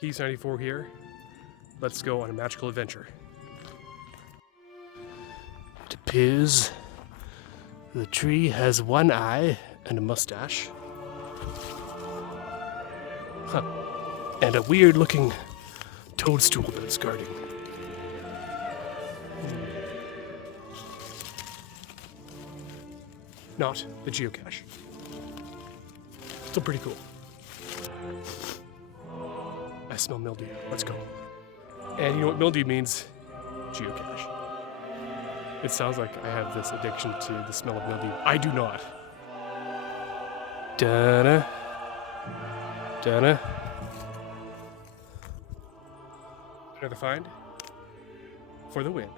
Keys 94 here. Let's go on a magical adventure. It appears the tree has one eye and a mustache. Huh. And a weird looking toadstool that it's guarding. Not the geocache. Still pretty cool. I smell mildew. Let's go. And you know what mildew means? Geocache. It sounds like I have this addiction to the smell of mildew. I do not. Da-na. Da-na. Another find for the win.